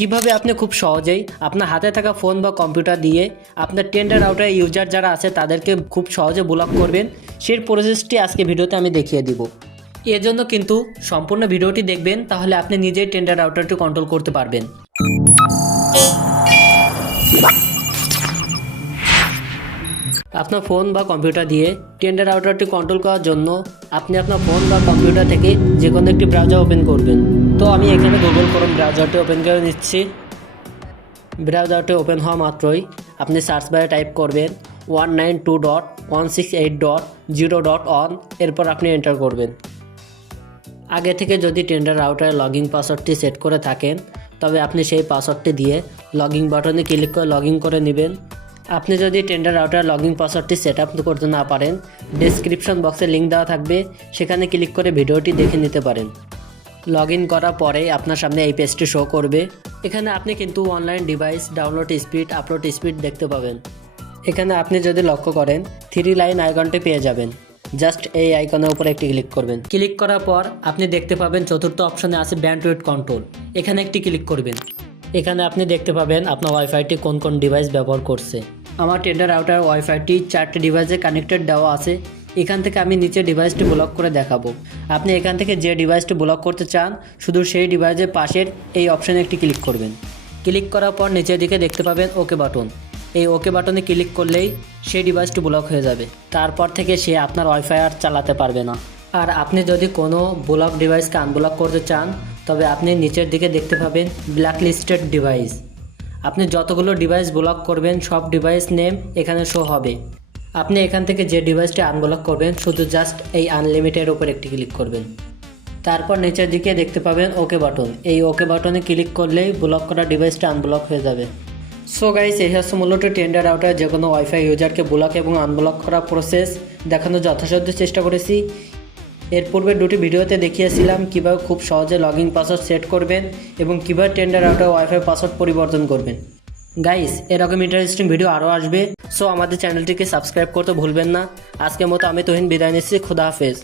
কিভাবে আপনি খুব সহজেই আপনার হাতে থাকা ফোন বা কম্পিউটার দিয়ে আপনার টেন্ডার রাউটার ইউজার যারা আছে তাদেরকে খুব সহজে ব্লক করবেন সেই প্রসেসটি আজকে ভিডিওতে আমি দেখিয়ে দিব। এর জন্য কিন্তু সম্পূর্ণ ভিডিওটি দেখবেন, তাহলে আপনি নিজেই টেন্ডার রাউটারটি কন্ট্রোল করতে পারবেন। আপনার ফোন বা কম্পিউটার দিয়ে টেন্ডার রাউটারটি কন্ট্রোল করার জন্য আপনি আপনার ফোন বা কম্পিউটার থেকে যে কোনো একটি ব্রাউজার ওপেন করবেন। তো আমি এখানে গুগল ক্রোম ব্রাউজারটি ওপেন করে নিচ্ছি। ব্রাউজারটি ওপেন হওয়া মাত্রই আপনি সার্চ বারে টাইপ করবেন 192.168.0.1, এরপর আপনি এন্টার করবেন। আগে থেকে যদি টেন্ডার রাউটারের লগইন পাসওয়ার্ডটি সেট করে থাকেন তবে আপনি সেই পাসওয়ার্ডটি দিয়ে লগইন বাটনে ক্লিক করে লগইন করে নেবেন। আপনি যদি টেন্ডার রাউটার লগইন পাসওয়ার্ডটি সেট আপ করতে না পারেন, ডেসক্রিপশন বক্সে লিঙ্ক দেওয়া থাকবে, সেখানে ক্লিক করে ভিডিওটি দেখে নিতে পারেন। লগইন করার পরে আপনার সামনে এই পেজটি শো করবে। এখানে আপনি কিন্তু online device download speed, upload speed দেখতে পাবেন। এখানে আপনি যদি লক্ষ্য করেন 3 লাইন আইকনটি পেয়ে যাবেন। জাস্ট এই আইকনের উপরে একটি ক্লিক করবেন। ক্লিক করার পর আপনি দেখতে পাবেন চতুর্থ অপশনে আছে ব্যান্ডউইথ কন্ট্রোল, এখানে একটি ক্লিক করবেন। এখানে আপনি দেখতে পাবেন আপনার ওয়াইফাইটি কোন কোন ডিভাইস ব্যবহার করছে। আমার টেন্ডার রাউটার ওয়াইফাইটি 4টি ডিভাইসে কানেক্টেড দেওয়া আছে। এখান থেকে আমি নিচে ডিভাইসটি ব্লক করে দেখাবো। আপনি এখান থেকে যে ডিভাইসটি ব্লক করতে চান শুধু সেই ডিভাইসের পাশের এই অপশানে একটি ক্লিক করবেন। ক্লিক করার পর নিচের দিকে দেখতে পাবেন ওকে বাটন। এই ওকে বাটনে ক্লিক করলেই সেই ডিভাইসটি ব্লক হয়ে যাবে। তারপর থেকে সে আপনার ওয়াইফাই আর চালাতে পারবে না। আর আপনি যদি কোনো ব্লক ডিভাইসকে আনব্লক করতে চান তবে আপনি নিচের দিকে দেখতে পাবেন ব্ল্যাক লিস্টেড ডিভাইস। আপনি যতগুলো ডিভাইস ব্লক করবেন সব ডিভাইস নেম এখানে শো হবে। আপনি এখান থেকে যে ডিভাইসটি আনব্লক করবেন শুধু জাস্ট এই আনলিমিটেড উপর একটি ক্লিক করবেন। তারপর নিচের দিকে দেখতে পাবেন ওকে বাটন। এই ওকে বাটনে ক্লিক করলেই ব্লক করা ডিভাইসটা আনব্লক হয়ে যাবে। সো গাইস, এই হচ্ছে মূলত টেন্ডার রাউটার যে কোনো ওয়াইফাই ইউজারকে ব্লক এবং আনব্লক করা প্রসেস দেখানোর যথাসাধ্য চেষ্টা করেছি। এর পূর্বে দুটি ভিডিওতে দেখিয়েছিলাম কীভাবে খুব সহজে লগইন পাসওয়ার্ড সেট করবেন এবং কীভাবে টেন্ডার রাউটার ওয়াইফাই পাসওয়ার্ড পরিবর্তন করবেন। গাইস, এরকম ইন্টারেস্টিং ভিডিও আরও আসবে। সো আমাদের চ্যানেলটিকে সাবস্ক্রাইব করতে ভুলবেন না। আজকের মতো আমি তুহিন বিদায় নিচ্ছি। খুদা হাফেজ।